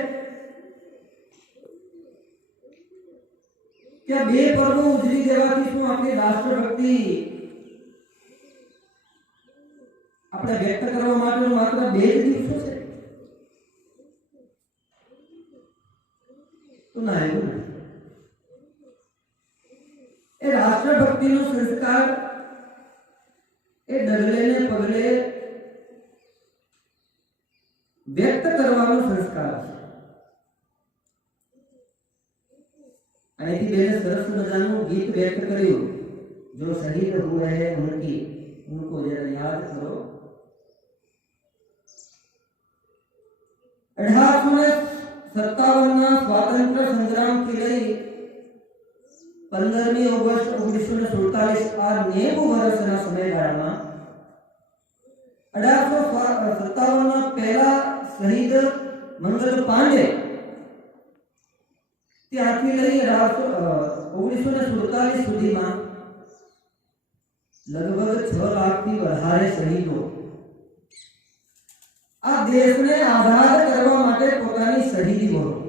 કે આ બે પર્વો ઉજવી દેવાથી શું આપણી રાષ્ટ્રભક્તિ આપણે વ્યક્ત કરવા માટે માત્ર 2 જ દિવસો છે? તો ના, એવું નથી. એ રાષ્ટ્રભક્તિનો સંસ્કાર એ ડગલે ને પગલે વ્યક્ત કરવાનો સંસ્કાર છે. અહીંથી બેને સરસ મજાનું ગીત વ્યક્ત કર્યું, જો શહીદ હુએ હૈ ઉનકી, ઉनको જરા યાદ કરો. 1857ના સ્વાતંત્ર્ય સંગ્રામથી લઈ 15મી ઓગસ્ટ 1947 આ 90 વર્ષના સમયગાળામાં 1857ના પહેલા શહીદ મંગલ પાંડે ત્યાંથી લઈ 1947 સુધીમાં લગભગ 6 લાખથી વધારે શહીદો આ દેશને આઝાદ કરવા માટે પોતાની શહીદી વહોરી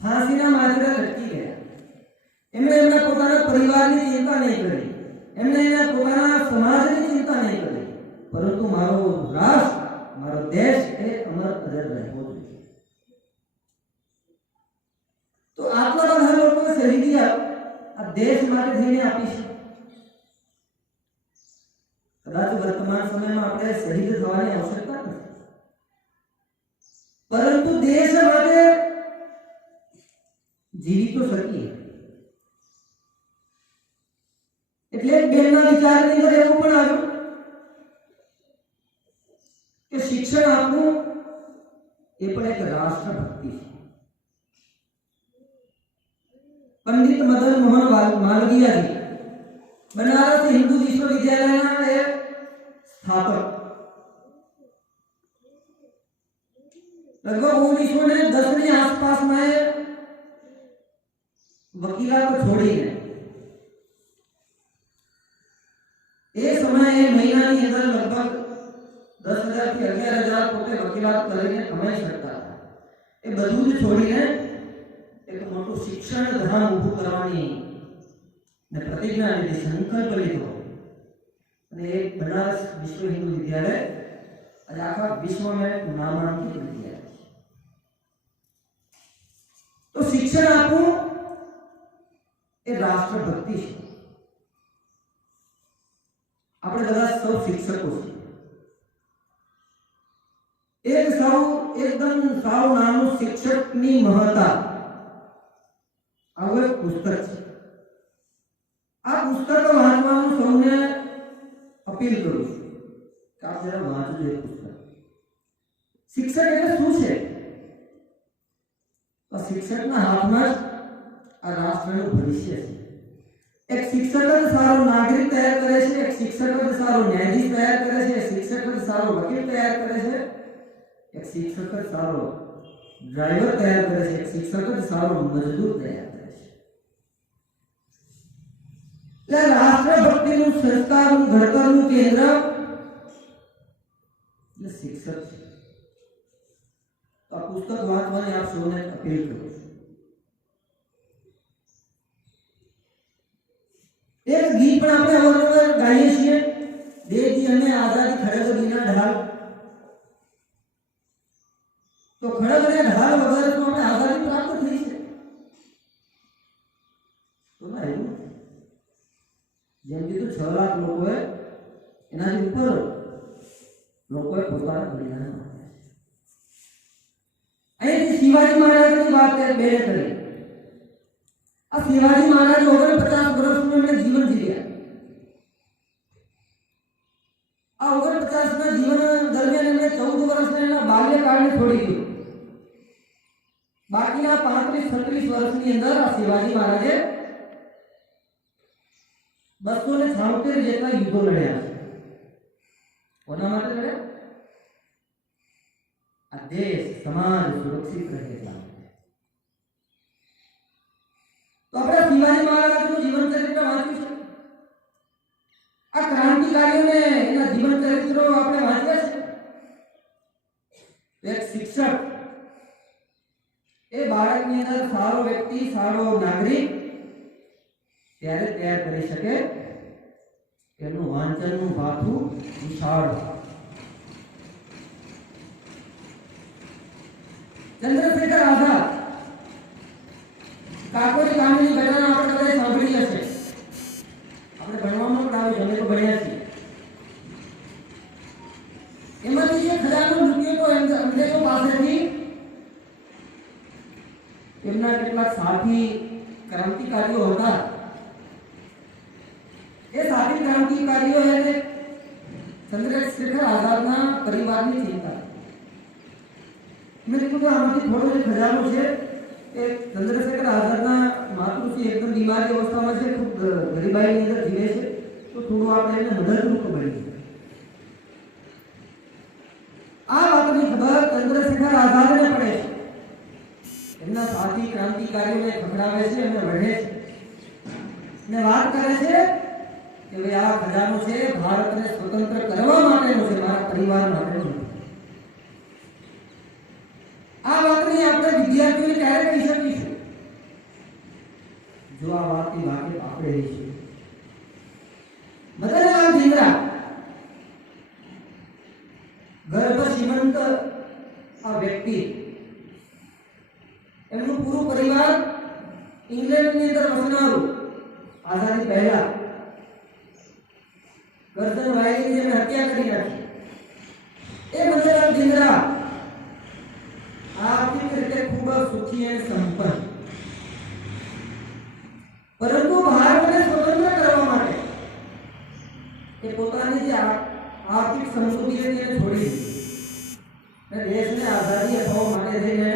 ફાંસીના માથે લટકી ગયા. એમણે એમના પોતાના પરિવારની ચિંતા નહીં કરી, એમણે એમના પોતાના સમાજની ચિંતા નહીં કરી, પરંતુ મારો રાષ્ટ્ર, મારો દેશ એ અમર અજર રહેવો જોઈએ. તો આટલા બધા લોકોએ શહીદી આ દેશ માટે થઈને આપી છે. કદાચ વર્તમાન સમયમાં આપણે શહીદ થવાની આવશ્યકતા નથી, પરંતુ દેશ માટે જીવી તો શકીએ. એટલે બેનના વિચારની અંદર એવું પણ આવ્યું કે શિક્ષણ આપવું એ પણ એક રાષ્ટ્રભક્તિ છે. પંડિત મદન મોહન માલવીયાજી બનારસ હિન્દુ વિશ્વવિદ્યાલયના એ સ્થાપક લગભગ 1910 ની આસપાસમાં એ વકીલાત છોડીને એ સમયે મહિનાની અંદર લગભગ 10,000 થી 11,000 પોતે વકીલાત કરીને કમાઈ શકતા હતા. એ બધું જ છોડીને એક મોટું શિક્ષણ ધામ ઊભું કરવાની ને પ્રતિજ્ઞા લીધી, સંકલ્પ લીધો અને એક બનારસ વિશ્વ હિન્દુ વિદ્યાલય આજે આખા વિશ્વમાં નામાંકિત વિદ્યાલય છે. તો શિક્ષણ આપવું એ રાષ્ટ્રભક્તિ છે. આપણે બધા સૌ શિક્ષકો છીએ. એકદમ સાવ નાનું શિક્ષકની મહત્તા આવું એક પુસ્તક છે. આ પુસ્તક વાંચવાનું સૌને અપીલ કરું છું કે આપ જરા વાંચજો એ પુસ્તક. શિક્ષક એટલે શું છે? તો શિક્ષકના હાથમાં જ આ રાષ્ટ્રનું ભવિષ્ય છે. એક શિક્ષક જ સારો નાગરિક તૈયાર કરે છે, એક શિક્ષક જ સારો ન્યાયાધીશ તૈયાર કરે છે, એક શિક્ષક જ સારો વકીલ તૈયાર કરે છે, એક શિક્ષક જ સારો ડ્રાઈવર તૈયાર કરે છે, એક શિક્ષક જ સારો મજદૂર તૈયાર કરે છે. એટલે રાષ્ટ્રભક્તિનું સંસ્કારનું ઘડતરનું કેન્દ્ર એટલે શિક્ષક છે. તો આ પુસ્તક વાંચવાની આપ સૌને અપીલ કરું છું. એક ગીત પણ આપણે અવારનવાર ગાઈએ છીએ, દેશી અમે આઝાદી ખડગ વિના ઢાલ. તો ખડગ અને ઢાલ વગર તો આપણે આઝાદી પ્રાપ્ત થઈ છે તો ના એવું જેમ કીધું 6 લાખ લોકોએ એનાથી ઉપર લોકોએ પોતાના બલિદાન આપ્યા છે. અહીંથી શિવાજી મહારાજની વાત બેને કરી. આ શિવાજી મહારાજ 49 વર્ષનું એમણે જીવન જીવ્યા. આ 49 ના જીવન દરમિયાન એમણે 14 વર્ષના એના બાલ્યકાળને છોડી દીધું. બાકીના 35-36 વર્ષની અંદર આ શિવાજી મહારાજે 276 જેટલા યુદ્ધો લડ્યા છે. કોના માટે લડ્યા? આ દેશ સમાજ સુરક્ષિત રહે એટલા માટે. તો આપણે શિવાજી મહારાજનું જીવન ચરિત્ર વાંચ્યું છે. આ ક્રાંતિકારીઓને એના જીવન ચરિત્રો આપણે વાંચ્યા છે. એક શિક્ષક એ બાળકની અંદર સારો વ્યક્તિ, સારો નાગરિક ત્યારે તૈયાર કરી શકે એનું વાંચનનું ભાથું વિશાળ. ચંદ્રશેખર આઝાદ કાકોરી કામની ઘટના આપણે બધાએ સાંભળી હશે. આપણે ભણવામાં પણ આવે, અમે તો ભણ્યા છીએ. એમાંથી જે ખજાનો લૂંટ્યો તો અંગ્રેજો પાસેથી એમના કેટલાક સાથી ક્રાંતિકારીઓ હતા. એ સાથી ક્રાંતિકારીઓ એટલે ચંદ્રશેખર આઝાદના પરિવારની ચિંતા. મેં કીધું આમાંથી થોડો જે ખજાનો છે એ ચંદ્રશેખર આઝાદના માતૃશ્રી એકદમ બીમારી અવસ્થામાં છે, ખૂબ ગરીબાઈની અંદર જીવે છે, તો થોડું આપણે એને મદદરૂપ બની. આ વાતની ખબર આઝાદને પડે છે, એમના સાથી ક્રાંતિકારીઓને ખખડાવે છે અને વઢે છે ને વાત કરે છે કે ભાઈ આ ખજાનો છે ભારતને સ્વતંત્ર કરવા માટેનો છે, મારા પરિવાર માટેનો નથી. આ વાતની આપણે વિદ્યાર્થીઓને ક્યારે કહી શકીશું? જો આ વાતથી વાકેફ આપણે રહીશું. મદનલાલ ધીંગરા ગર્ભ શ્રીમંત આ વ્યક્તિ, એમનું પૂરું પરિવાર ઇંગ્લેન્ડની અંદર વસનારું, આઝાદી પહેલા ગર્દન વાયલીની જેમને હત્યા કરી નાખી. એ મદનલાલ ધીંગરા આર્થિક રીતે ખૂબ સુખી અને સંપન્ન, પરંતુ ભારતને સ્વતંત્ર કરવા માટે એ પોતાની જે આર્થિક સમૃદ્ધિ હતી એને છોડી દીધી અને દેશને આઝાદી અપાવવા માટે થઈને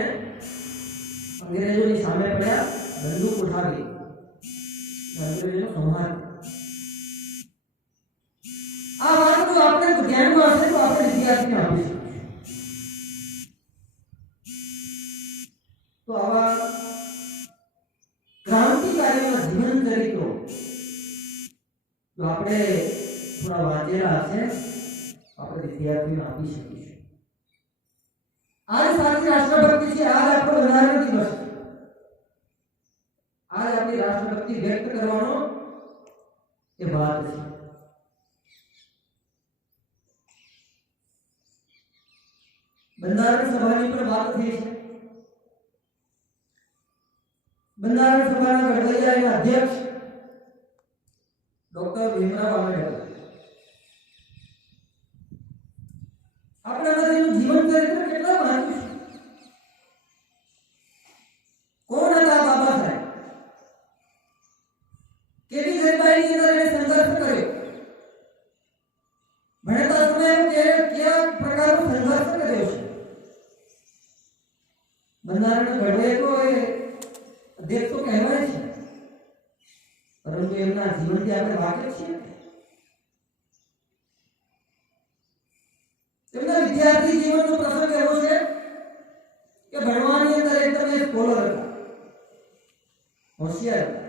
અંગ્રેજોની સામે પડ્યા, બંદૂક ઉઠાવી અંગ્રેજોનો સંહાર. આ વાત જો આપણે ધ્યાનમાં હશે તો આપણે વિદ્યાર્થીને આપી શકીશું. તો આવા ક્રાંતિકારીઓના જીવન ચરિત્રો જો આપણે થોડા વાંચેલા હશે આપણે વિદ્યાર્થીઓને આપી શકીશું. આજ સાચી રાષ્ટ્રભક્તિ છે, આજ આપણો બંધારણ દિવસ છે, આજ આપણી રાષ્ટ્રભક્તિ વ્યક્ત કરવાનો એ વાત છે. બંધારણ સભાની પણ વાત થઈ છે. બંધારણ સભાના ઘડવૈયા અધ્યક્ષ ડોક્ટર ભીમરાવ આંબેડકર. આપણે એનું જીવન ચરિત્ર કેટલા વાંચ્યું છે? કોણ હતા બાબા સાહેબ? કેવી ગરીબાઈની અંદર એને સંઘર્ષ કર્યો? ભણતા સમયે કેવા પ્રકારનો સંઘર્ષ કર્યો છે? બંધારણ ઘડવૈયા તો એ અધ્યક્ષ તો કહેવાય છે, પરંતુ એમના જીવનથી આપણે વાકેફ છીએ. તેમના વિદ્યાર્થી જીવનનો પ્રસંગ એવો છે કે ભણવાની અંદર એકદમ એ સ્કોલર હતા, હોશિયાર હતા,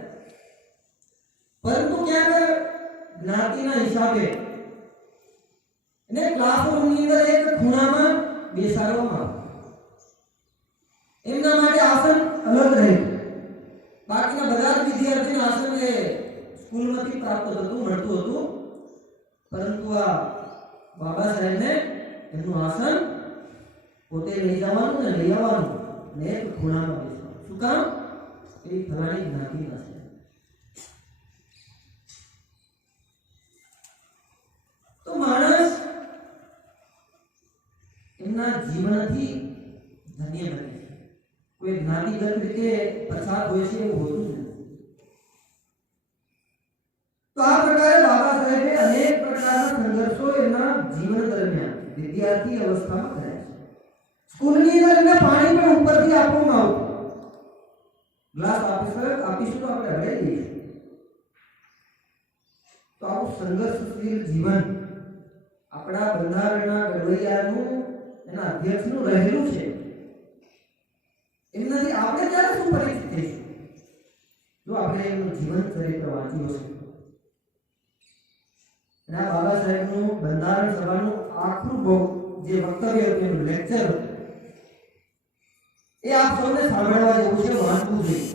પરંતુ ક્યાંક જ્ઞાતિના હિસાબે એને ક્લાસરૂમની અંદર એક ખૂણામાં બેસાડવામાં આવ્યો. એમના માટે આસન અલગ રહ્યું. બાકીના બધા જ વિદ્યાર્થીના આસન એ સ્કૂલમાંથી પ્રાપ્ત થતું મળતું હતું, પરંતુ આ બાબા સાહેબને એમનું આસન પોતે લઈ જવાનું ને લઈ આવવાનું ને એક ખૂણામાં બેસવાનું. શું કામ? એ ફલાણી જ્ઞાતિના છે. તો માણસ એમના જીવનથી ધન્ય બને છે. કોઈ જ્ઞાતિગત રીતે પછાત હોય છે એવું હોતું નથી. તો આ પ્રકારે બાબા સાહેબે અનેક પ્રકારના સંઘર્ષો એમના જીવન દરમિયાન વિદ્યાર્થી અવસ્થામાં કર્યા છે. સ્કૂલની અંદર એમને પાણી પણ ઉપરથી આપવામાં આવતું. ગ્લાસ આપીશું તો આપણે હડાઈ દઈશું. તો આવું સંઘર્ષશીલ જીવન આપણા બંધારણના ઘડવૈયાનું, એના અધ્યક્ષનું રહેલું છે. એમનાથી આપણે ક્યારે શું પરિચિત થઈશું જો આપણે એમનું જીવન ચરિત્ર વાંચ્યું હશે? અને આ બાબા સાહેબનું બંધારણ સભાનું આખું જે વક્તવ્ય હતું, એનું લેક્ચર હતું, એ આપ સૌને સાંભળવા જેવું છે, વાંચવું જોઈએ.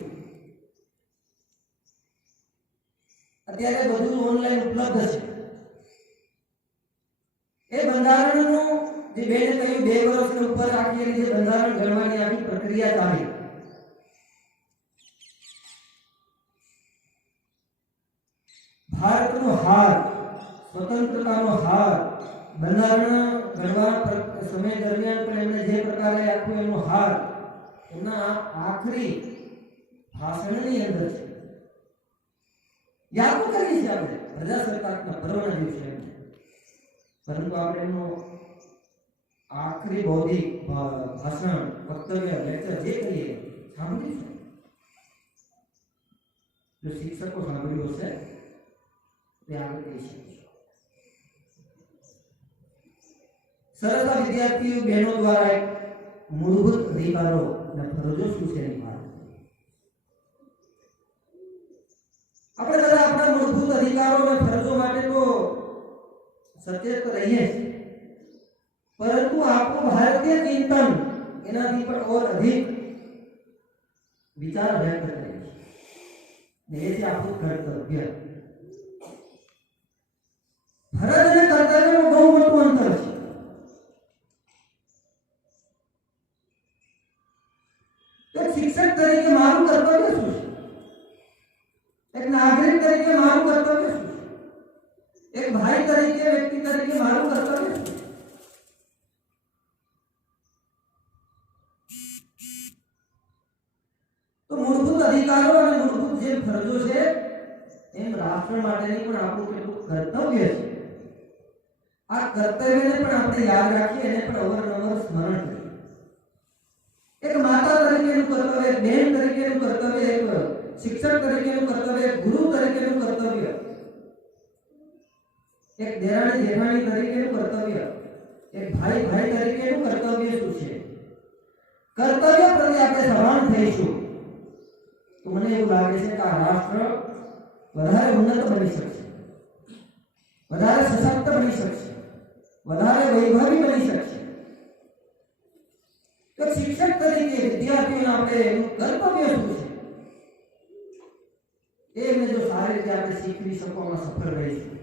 અત્યારે બધું ઓનલાઈન ઉપલબ્ધ છે. એ બંધારણનું જે બેને કહ્યું 2 વર્ષની ઉપર આખી જે બંધારણ ઘડવાની આખી પ્રક્રિયા ચાલી. ભારતનો હાર, સ્વતંત્રતાનો હાર, બંધારણ ઘડવા સમય દરમિયાન પણ એમને જે પ્રકારે આખું એનો હાર એમના આખરી ભાષણની અંદર છે. યાદ કરીએ છીએ આપણે પ્રજાસત્તાકના પર્વના દિવસે, પરંતુ આપણે એમનો આખરી બૌદ્ધિક ભાષણ, વક્તવ્ય, લેક્ચર જે કહીએ સાંભળ્યું છે. જો શિક્ષકો સાંભળ્યું હશે તે આગળ કહી શકશે. સરસ વિદ્યાર્થીઓ બહેનો દ્વારા એક મૂળભૂત અધિકારો અને ફરજો શું છે એની વાત. આપણે બધા આપણા મૂળભૂત અધિકારો અને ફરજો માટે તો સચેત રહીએ છીએ, પરંતુ આપણું ભારતીય ચિંતન એનાથી પણ ઓર અધિક વિચાર વ્યક્ત કરે છે, ને એ છે આપણું કર્તવ્ય. ફરજ અને કર્તવ્યમાં બહુ મોટું અંતર છે. એક શિક્ષક તરીકે મારું કર્તવ્ય શું છે? એક નાગરિક તરીકે મારું કર્તવ્ય શું છે? એક ભાઈ તરીકે, વ્યક્તિ તરીકે મારું કર્તવ્ય શું છે? તો મૂળભૂત અધિકારો અને મૂળભૂત જે ફરજો છે એમ રાષ્ટ્ર માટેની પણ આપણું કેટલું કર્તવ્ય છે. આ કર્તવ્યને પણ આપણે યાદ રાખીએ અને પણ અવારનવાર સ્મરણ કરીએ. એક માતા તરીકેનું કર્તવ્ય, એક બહેન તરીકેનું કર્તવ્ય, એક શિક્ષક તરીકેનું કર્તવ્ય, એક ગુરુ તરીકેનું કર્તવ્ય, એક દેરાણી જેઠાણી તરીકેનું કર્તવ્ય, એક ભાઈ તરીકેનું કર્તવ્ય શું છે? કર્તવ્ય પ્રત્યે આપણે સભાન થઈશું તો મને એવું લાગે છે કે આ રાષ્ટ્ર વધારે ઉન્નત બની શકશે, વધારે સશક્ત બની શકશે, વધારે વૈભવી બની શકશે. તો શિક્ષક તરીકે વિદ્યાર્થીઓને આપણે એનું કર્તવ્ય શું છે એ એમને જો સારી રીતે આપણે શીખવી શકવામાં સફળ રહીશું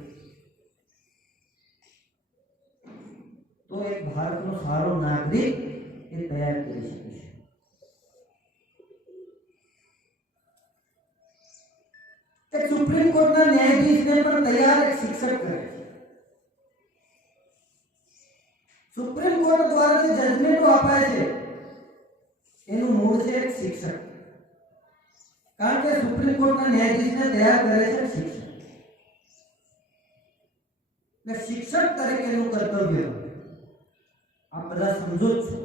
તો એક ભારતનો સારો નાગરિક એ તૈયાર કરી શકીશું. એક સુપ્રીમ કોર્ટના ન્યાયાધીશને પણ તૈયાર એક શિક્ષક કરે છે. સુપ્રીમ કોર્ટ દ્વારા જે જજમેન્ટો અપાય છે એનું મૂળ છે એક શિક્ષક. કારણ કે સુપ્રીમ કોર્ટના ન્યાયાધીશને તૈયાર કરે છે શિક્ષક. ને શિક્ષક તરીકેનું કર્તવ્ય આપ બધા સમજો છો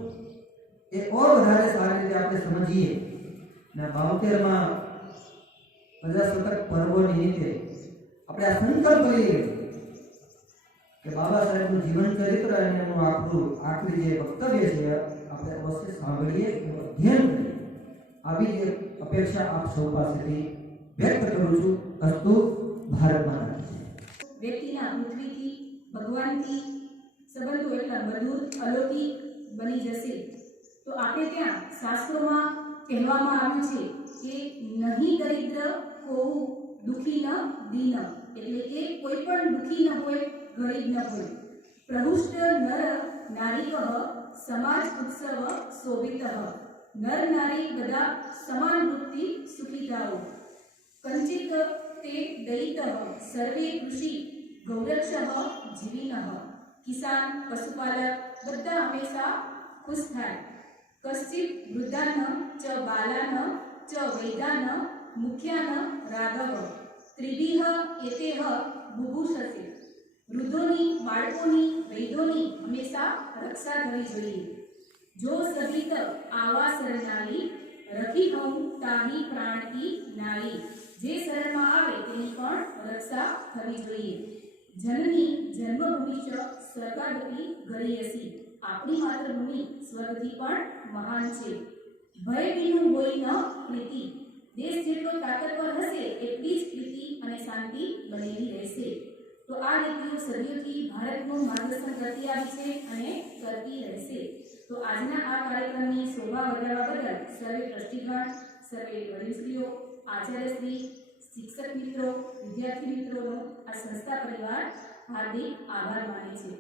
એ ઓર વધારે સારી રીતે આપણે સમજીએ ને 72માં પ્રજાસત્તાક પર્વો નિમિત્તે આપણે આ સંકલ્પ લઈએ કે બાબા સાહેબનું જીવન ચરિત્ર અને એમનું આખરી જે વક્તવ્ય છે આપણે અવશ્ય સાંભળીએ, અધ્યયન કરીએ. આવી જ અપેક્ષા આપ સૌ પાસેથી વ્યક્ત કરું છું. અસ્તુ ભારત માતા કી જય. વ્યક્તિના પૃથ્વીથી, ભગવાનથી સંબંધો એટલા મધુર, અલૌકિક બની જશે. તો આપણે ત્યાં શાસ્ત્રોમાં કહેવામાં આવ્યું છે કે નહીં દરિદ્ર કોવું દુઃખી ન દીન, એટલે કે કોઈ પણ દુઃખી ન હોય, ગરીબ ન હોય. પ્રહુષ્ટ નર નારીકઃ સમાજ ઉત્સવ શોભિતઃ, નર નારી બધા સમાન વૃત્તિ સુખિતાઓ. કંચિત તે દયિતઃ સર્વે કૃષિ ગૌરક્ષઃ જીવિનઃ, કિસાન, પશુપાલક બધા હંમેશા ખુશ થાય. કશ્ચિત વૃદ્ધાન ચ બાલાન ચ વૈદાન મુખ્યાન રાઘવ, ત્રિભિઃ એતેઃ બુભૂષસે. વૃદ્ધોની, બાળકોની, વૈદોની હંમેશા રક્ષા થવી જોઈએ. જો સહિત આવા શરણાઈ, રખી હઉં તાહી પ્રાણ કી નાઈ. જે શરણમાં આવે તેની પણ રક્ષા થવી જોઈએ. જનની જન્મભૂમિ ચ સ્વર્ગાદપી ગરીયસી, આપણી માતૃભૂમિ સ્વર્ગથી પણ મહાન છે. ભય વિનું હોય ન પ્રીતિ, દેશ જેટલો તાકાતવર હશે એટલી જ પ્રીતિ અને શાંતિ બનેલી રહેશે. તો આ નીતિઓ સદીઓથી ભારતનું માર્ગદર્શન કરતી આવી છે અને કરતી રહેશે. તો આજના આ કાર્યક્રમની શોભા વધારવા બદલ સર્વે ટ્રસ્ટીગણ, સર્વે વડીલશ્રીઓ, આચાર્યશ્રી, શિક્ષક મિત્રો, વિદ્યાર્થી મિત્રોનો આ સંસ્થા પરિવાર હાર્દિક આભાર માને છે.